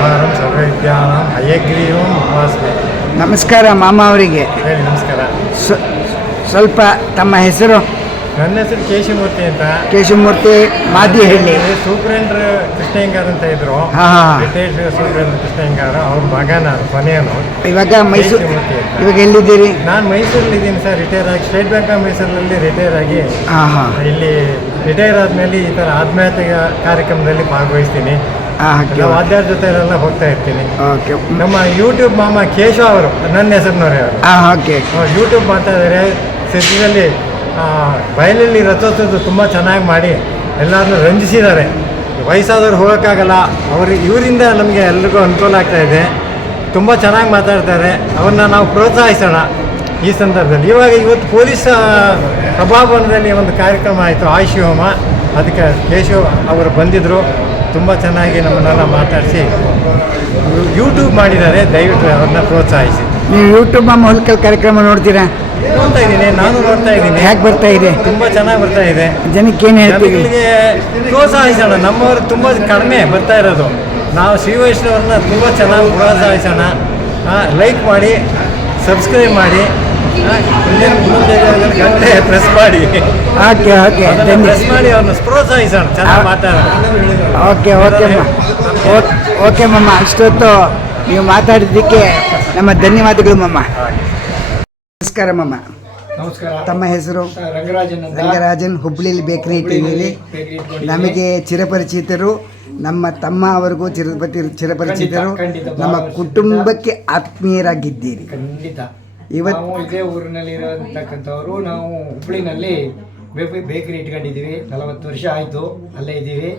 ಸರ್ವವಿದ್ಯಾರಂ ಸರ್ವವಿದ್ಯಾನಾಂ ಹಯಗ್ರೀವಂ ಉಪಾಸ್ಮೆ. ನಮಸ್ಕಾರ ಮಾಮ ಅವರಿಗೆ. ಹೇಳಿ. ನಮಸ್ಕಾರ. ಸ್ವಲ್ಪ ತಮ್ಮ ಹೆಸರು? ನನ್ನ ಹೆಸರು ಕೇಶಮೂರ್ತಿ ಅಂತ. ಕೇಶಮೂರ್ತಿ ಮಾದಿಹಳ್ಳಿ. ಸೂಪ್ರೆಂಡ್ರ್ ಕೃಷ್ಣಯ್ಯಂಗಾರ್ ಅಂತ ಇದ್ರು. ರಿಟೈರ್ಡ್ ಸೂಪ್ರೆಂಡ್ರ್ ಕೃಷ್ಣಯ್ಯಂಗಾರ್ ಅವ್ರ ಮಗ ನಾನು ಕೊನೆಯವನು. ಇವಾಗ ಮೈಸೂರು. ಇವಾಗ ಎಲ್ಲಿದ್ದೀರಿ? ನಾನು ಮೈಸೂರಲ್ಲಿ ಇದ್ದೀನಿ ಸರ್. ರಿಟೈರ್ ಆಗಿ ಸ್ಟೇಟ್ ಬ್ಯಾಂಕ್ ಆಫ್ ಮೈಸೂರಲ್ಲಿ ರಿಟೈರ್ ಆಗಿ ಇಲ್ಲಿ ರಿಟೈರ್ ಆದಮೇಲೆ ಈ ಥರ ಆತ್ಮಹತ್ಯೆ ಕಾರ್ಯಕ್ರಮದಲ್ಲಿ ಭಾಗವಹಿಸ್ತೀನಿ. ವಾದ್ಯಾರ ಜೊತೆ ಎಲ್ಲ ಹೋಗ್ತಾ ಇರ್ತೀನಿ. ನಮ್ಮ ಯೂಟ್ಯೂಬ್ ಮಾಮ ಕೇಶವ ಅವರು ನನ್ನ ಹೆಸರಿನವರೇ ಅವರು. ಯೂಟ್ಯೂಬ್ ಮಾತಾಡಿದರೆ ಸದ್ಯದಲ್ಲಿ ಬಯಲಲ್ಲಿ ರಥೋತ್ಸವ ತುಂಬ ಚೆನ್ನಾಗಿ ಮಾಡಿ ಎಲ್ಲರನ್ನೂ ರಂಜಿಸಿದ್ದಾರೆ. ವಯಸ್ಸಾದವ್ರು ಹೋಗೋಕ್ಕಾಗಲ್ಲ, ಇವರಿಂದ ನಮಗೆ ಎಲ್ರಿಗೂ ಅನುಕೂಲ ಆಗ್ತಾಯಿದೆ. ತುಂಬ ಚೆನ್ನಾಗಿ ಮಾತಾಡ್ತಾರೆ. ಅವ್ರನ್ನ ನಾವು ಪ್ರೋತ್ಸಾಹಿಸೋಣ ಈ ಸಂದರ್ಭದಲ್ಲಿ. ಇವತ್ತು ಪೊಲೀಸ್ ಸಭಾಭವನದಲ್ಲಿ ಒಂದು ಕಾರ್ಯಕ್ರಮ ಆಯಿತು, ಆಯುಷಿ ಹೋಮ. ಅದಕ್ಕೆ ಕೇಶವ್ ಅವರು ಬಂದಿದ್ದರು. ತುಂಬ ಚೆನ್ನಾಗಿ ನಮ್ಮನ್ನೆಲ್ಲ ಮಾತಾಡಿಸಿ ಯೂಟ್ಯೂಬ್ ಮಾಡಿದ್ದಾರೆ. ದಯವಿಟ್ಟು ಅವ್ರನ್ನ ಪ್ರೋತ್ಸಾಹಿಸಿ. ನೀವು ಯೂಟ್ಯೂಬ್ ಮಾಮ ಹುಲಿಕಲ್ ಕಾರ್ಯಕ್ರಮ ನೋಡ್ತೀರಾ? ನೋಡ್ತಾ ಇದ್ದೀನಿ, ನಾನು ನೋಡ್ತಾ ಇದ್ದೀನಿ. ಹೇಗೆ ಬರ್ತಾ ಇದೆ? ತುಂಬ ಚೆನ್ನಾಗಿ ಬರ್ತಾ ಇದೆ. ಜನಕ್ಕೆ ಏನು ಹೇಳ್ತೀವಿ? ಪ್ರೋತ್ಸಾಹಿಸೋಣ. ನಮ್ಮವರು ತುಂಬ ಕಡಿಮೆ ಬರ್ತಾ ಇರೋದು. ನಾವು ಶ್ರೀ ವೈಷ್ಣವರನ್ನ ತುಂಬ ಚೆನ್ನಾಗಿ ಪ್ರೋತ್ಸಾಹಿಸೋಣ. ಲೈಕ್ ಮಾಡಿ, ಸಬ್ಸ್ಕ್ರೈಬ್ ಮಾಡಿ, ಗಂಟೆ ಪ್ರೆಸ್ ಮಾಡಿ. ಪ್ರೆಸ್ ಮಾಡಿ ಅವ್ರನ್ನ ಪ್ರೋತ್ಸಾಹಿಸೋಣ. ಚೆನ್ನಾಗಿ ಮಾತಾಡೋಣ. ಓಕೆ ಮಮ್ಮ. ಅಷ್ಟೊತ್ತು ನೀವು ಮಾತಾಡಿದ್ದಕ್ಕೆ ನಮ್ಮ ಧನ್ಯವಾದಗಳು ಮಮ್ಮ. ನಮಸ್ಕಾರ ಮಮ್ಮ. ನಮಸ್ಕಾರ. ತಮ್ಮ ಹೆಸರು? ರಂಗರಾಜನ್. ಹುಬ್ಳಿಲಿ ಬೇಕರಿ ಇಟ್ಟಿದ್ದೀರಿ. ನಮಗೆ ಚಿರಪರಿಚಿತರು. ನಮ್ಮ ತಮ್ಮ ಅವರಿಗೂ ಚಿರಪರಿಚಿತರು. ನಮ್ಮ ಕುಟುಂಬಕ್ಕೆ ಆತ್ಮೀಯರಾಗಿದ್ದೀರಿ. ಖಂಡಿತ. ಇವತ್ತು ನಾವು ಇದೇ ಊರಿನಲ್ಲಿ ಇರತಕ್ಕಂಥವ್ರು. ನಾವು ಹುಬ್ಳಿನಲ್ಲಿ ಬೇಕರಿ ಇಟ್ಕೊಂಡಿದ್ದೀವಿ. 40 ವರ್ಷ ಆಯಿತು ಅಲ್ಲೇ ಇದ್ದೀವಿ.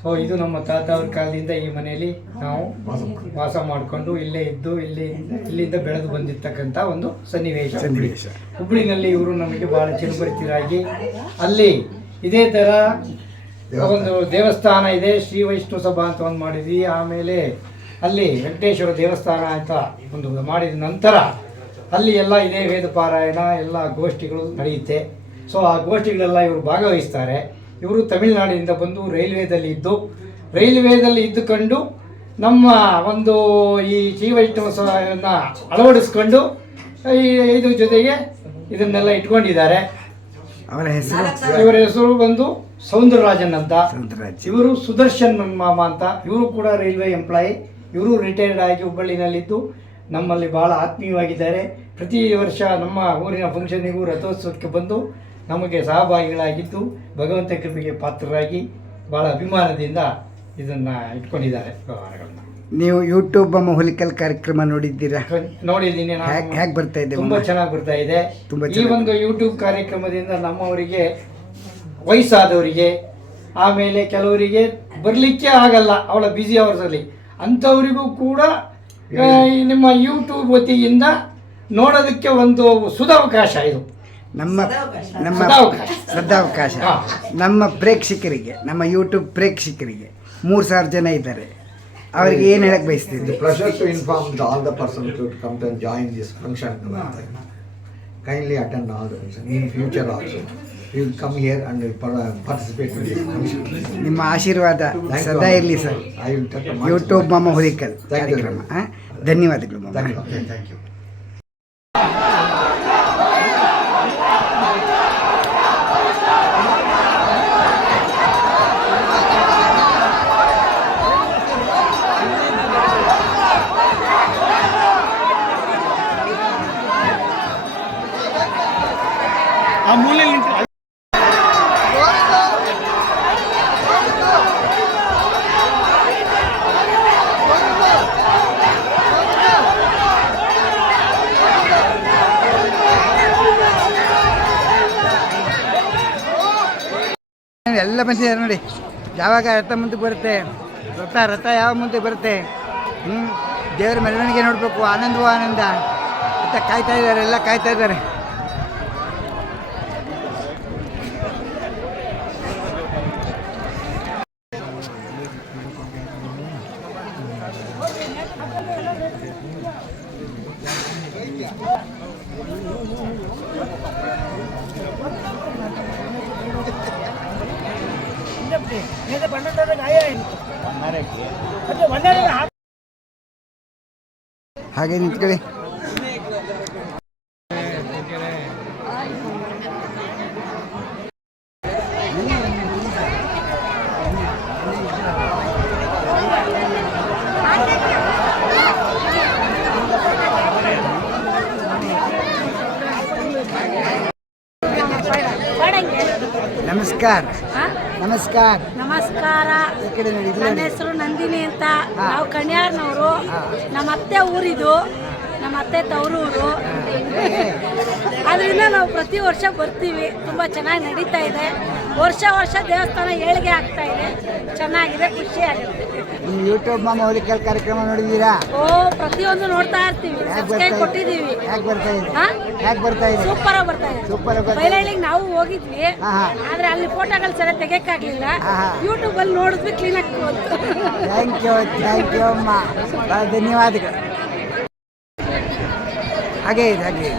ಸೊ ಇದು ನಮ್ಮ ತಾತ ಅವ್ರ ಕಾಲದಿಂದ ಈ ಮನೆಯಲ್ಲಿ ನಾವು ವಾಸ ಮಾಡಿಕೊಂಡು ಇಲ್ಲೇ ಇದ್ದು ಇಲ್ಲಿಂದ ಬೆಳೆದು ಬಂದಿರ್ತಕ್ಕಂಥ ಒಂದು ಸನ್ನಿವೇಶ. ಹುಬ್ಳಿನಲ್ಲಿ ಇವರು ನಮಗೆ ಭಾಳ ಚಿರಪರಿಚಿತರಾಗಿ ಅಲ್ಲಿ ಇದೇ ಥರ ಒಂದು ದೇವಸ್ಥಾನ ಇದೆ, ಶ್ರೀ ವೈಷ್ಣವ ಸಭಾ ಅಂತ ಒಂದು ಮಾಡಿದ್ವಿ. ಆಮೇಲೆ ಅಲ್ಲಿ ವೆಂಕಟೇಶ್ವರ ದೇವಸ್ಥಾನ ಅಂತ ಒಂದು ಮಾಡಿದ ನಂತರ ಅಲ್ಲಿ ಎಲ್ಲ ಇದೇ ವೇದ ಪಾರಾಯಣ ಎಲ್ಲ ಗೋಷ್ಠಿಗಳು ನಡೆಯುತ್ತೆ. ಸೊ ಆ ಗೋಷ್ಠಿಗಳೆಲ್ಲ ಇವರು ಭಾಗವಹಿಸ್ತಾರೆ. ಇವರು ತಮಿಳುನಾಡಿನಿಂದ ಬಂದು ರೈಲ್ವೇದಲ್ಲಿ ಇದ್ದುಕೊಂಡು ನಮ್ಮ ಒಂದು ಈ ಶ್ರೀ ವೈಷ್ಣವವನ್ನು ಅಳವಡಿಸ್ಕೊಂಡು ಇದ್ರ ಜೊತೆಗೆ ಇದನ್ನೆಲ್ಲ ಇಟ್ಕೊಂಡಿದ್ದಾರೆ. ಇವರ ಹೆಸರು ಬಂದು ಸೌಂದರರಾಜನ್ ಅಂತ. ಇವರು ಸುದರ್ಶನ್ ಮಾಮ ಅಂತ. ಇವರು ಕೂಡ ರೈಲ್ವೆ ಎಂಪ್ಲಾಯಿ. ಇವರು ರಿಟೈರ್ಡ್ ಆಗಿ ಹುಬ್ಬಳ್ಳಿನಲ್ಲಿದ್ದು ನಮ್ಮಲ್ಲಿ ಭಾಳ ಆತ್ಮೀಯವಾಗಿದ್ದಾರೆ. ಪ್ರತಿ ವರ್ಷ ನಮ್ಮ ಊರಿನ ಫಂಕ್ಷನ್ನಿಗೂ ರಥೋತ್ಸವಕ್ಕೆ ಬಂದು ನಮಗೆ ಸಹಭಾಗಿಗಳಾಗಿದ್ದು ಭಗವಂತ ಕೃಪೆಗೆ ಪಾತ್ರರಾಗಿ ಭಾಳ ಅಭಿಮಾನದಿಂದ ಇದನ್ನು ಇಟ್ಕೊಂಡಿದ್ದಾರೆ ವ್ಯವಹಾರಗಳನ್ನ. ನೀವು ಯೂಟ್ಯೂಬ್ ಹುಲಿಕಲ್ ಕಾರ್ಯಕ್ರಮ ನೋಡಿದ್ದೀರಾ? ನೋಡಿದ್ದೀನಿ. ಹೇಗೆ ಬರ್ತಾ ಇದೆ? ತುಂಬ ಚೆನ್ನಾಗಿ ಬರ್ತಾ ಇದೆ. ಈ ಒಂದು ಯೂಟ್ಯೂಬ್ ಕಾರ್ಯಕ್ರಮದಿಂದ ನಮ್ಮವರಿಗೆ, ವಯಸ್ಸಾದವರಿಗೆ, ಆಮೇಲೆ ಕೆಲವರಿಗೆ ಬರಲಿಕ್ಕೆ ಆಗಲ್ಲ ಅವಳ ಬ್ಯುಸಿ ಅವರ್ಸಲ್ಲಿ, ಅಂಥವರಿಗೂ ಕೂಡ ನಿಮ್ಮ ಯೂಟ್ಯೂಬ್ ವತಿಯಿಂದ ನೋಡೋದಕ್ಕೆ ಒಂದು ಸುಧಾವಕಾಶ ಇದು. ನಮ್ಮ ಸದಾವಕಾಶ. ನಮ್ಮ ಪ್ರೇಕ್ಷಕರಿಗೆ, ನಮ್ಮ ಯೂಟ್ಯೂಬ್ ಪ್ರೇಕ್ಷಕರಿಗೆ 3000 ಜನ ಇದ್ದಾರೆ. ಅವರಿಗೆ ಏನು ಹೇಳಕ್ಕೆ ಬಯಸ್ತೀವಿ? Pleasure to inform all the person to come to join this function. Kindly attend all the function in future also. You will come here and participate in this function. ನಿಮ್ಮ ಆಶೀರ್ವಾದ ಸದಾ ಇರಲಿ ಸರ್. ಯೂಟ್ಯೂಬ್ ಮಾಮ ಹುಲಿಕಲ್ ಕಾರ್ಯಕ್ರಮ. ಧನ್ಯವಾದಗಳು ಮಾಮ. Thank you. ಆ ಮೂಲೆಯಲ್ಲಿ ಎಲ್ಲ ಬಂದಿದ್ದಾರೆ ನೋಡಿ. ಯಾವಾಗ ರಥ ಮುಂದಕ್ಕೆ ಬರುತ್ತೆ, ರಥ ಯಾವ ಮುಂದೆ ಬರುತ್ತೆ, ದೇವರ ಮೆರವಣಿಗೆ ನೋಡಬೇಕು. ಆನಂದವೋ ಆನಂದ ಅಂತ ಕಾಯ್ತಾ ಇದ್ದಾರೆ, ಎಲ್ಲ ಕಾಯ್ತಾ ಇದ್ದಾರೆ. Ini ಹಾಗೆ ನಿಂತ್ಕೊಳ್ಳಿ. ನಮಸ್ಕಾರ. ನಮಸ್ಕಾರ. ನಮಸ್ಕಾರ. ಈ ಕಡೆ ನೋಡಿ, ಇಲ್ಲಿ ನನ್ನ ನೋಡಿ. ಹೆಸರು ನಂದಿನಿ ಅಂತ. ನಾವು ಕಣ್ಯಾರ್ನವರು. ನಮ್ಮ ಅತ್ತೆ ಊರಿದು, ನಮ್ಮ ಅತ್ತೆ ತವರೂರು. ಅದರಿಂದ ನಾವು ಪ್ರತಿ ವರ್ಷ ಬರ್ತೀವಿ. ತುಂಬ ಚೆನ್ನಾಗಿ ನಡೀತಾ ಇದೆ. ವರ್ಷ ವರ್ಷ ದೇವಸ್ಥಾನ ಏಳಿಗೆ ಆಗ್ತಾ ಇದೆ. ಚೆನ್ನಾಗಿದೆ, ಖುಷಿ ಆಗುತ್ತೆ. ಈ ಯೂಟ್ಯೂಬ್ ಮಾಮ ಹುಲಿಕಲ್ ಕಾರ್ಯಕ್ರಮ ನೋಡಿದ್ದೀರಾ? ಓ, ಪ್ರತಿಯೊಂದು ನೋಡ್ತಾ ಇರ್ತೀವಿ. ಸಬ್ಸ್ಕ್ರೈಬ್ ಕೊಟ್ಟಿದ್ದೀವಿ. ಯಾಕೆ ಬರ್ತಾ ಇದೆ? ಹಾ? ಯಾಕೆ ಬರ್ತಾ ಇದೆ? ಸೂಪರ್ ಆಗಿ ಬರ್ತಾ ಇದೆ. ಸೂಪರ್ ಆಗಿ ಬರ್ತಾ ಇದೆ. ಬೈಲಹಳ್ಳಿಗೆ ನಾವು ಹೋಗಿದ್ವಿ, ಹಾ. ಆದ್ರೆ ಅಲ್ಲಿ ಫೋಟೋಗಳು ಸರಿ ತೆಗಿಯಕ್ಕಾಗ್ಲಿಲ್ಲ. ಹಾ. ಯೂಟ್ಯೂಬ್ ಅಲ್ಲಿ ನೋಡಿದ್ವಿ, ಕ್ಲೀನ್ ಆಗಿ ಬಂತು. ಥ್ಯಾಂಕ್ ಯು ಅಮ್ಮ, ಭಾಳ ಧನ್ಯವಾದಗಳು. ಹಾಗೆ ಇದೆ, ಹಾಗೆ ಇದೆ.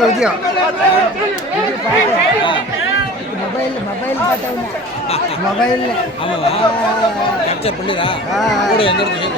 வீடியோ மொபைல் பார்த்தவங்க மொபைல் கேப்சர் பண்ணிடா கூட எந்த இடத்துல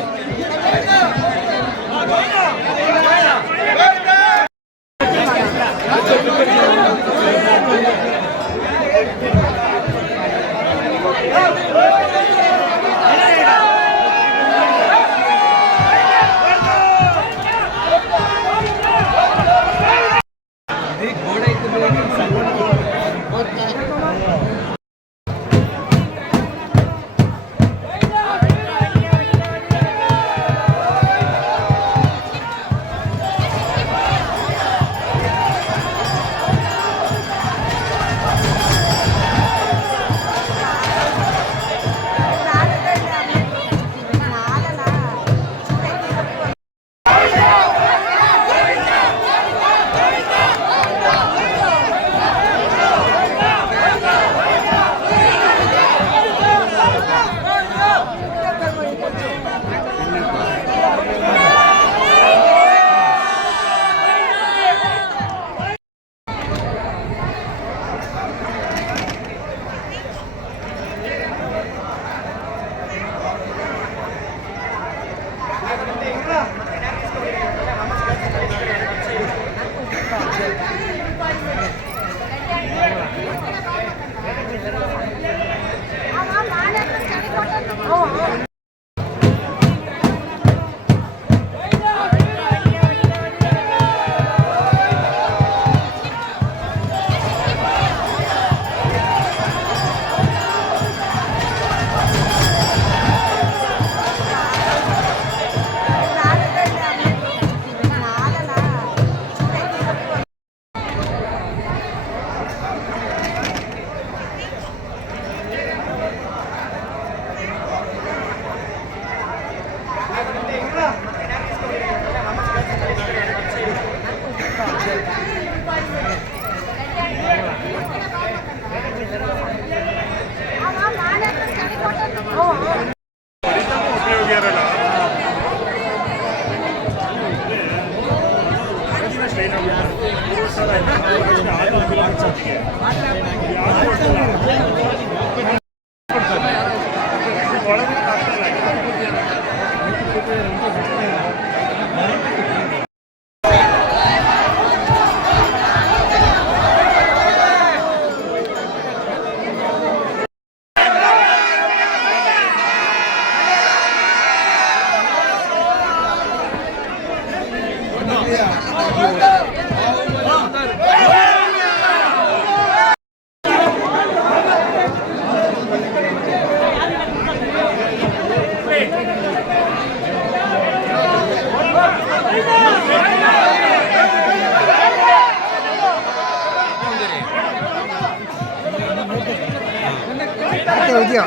video.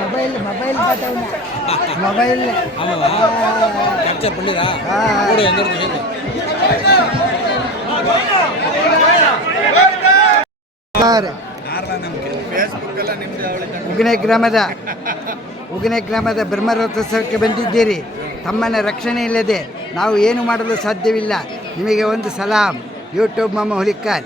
ಮೊಬೈಲ್ ಮೊಬೈಲ್ ஆமாவா கேப்சர் பண்ணிடா கூட எந்த இடத்துல சேர்ந்து ಉಗನೆ ಗ್ರಾಮದ ಬ್ರಹ್ಮರಥೋತ್ಸವಕ್ಕೆ ಬಂದಿದ್ದೀರಿ. ತಮ್ಮನ ರಕ್ಷಣೆ ಇಲ್ಲದೆ ನಾವು ಏನು ಮಾಡಲು ಸಾಧ್ಯವಿಲ್ಲ. ನಿಮಗೆ ಒಂದು ಸಲಾಂ. ಯೂಟ್ಯೂಬ್ ಮಾಮ ಹುಲಿಕಾರ್.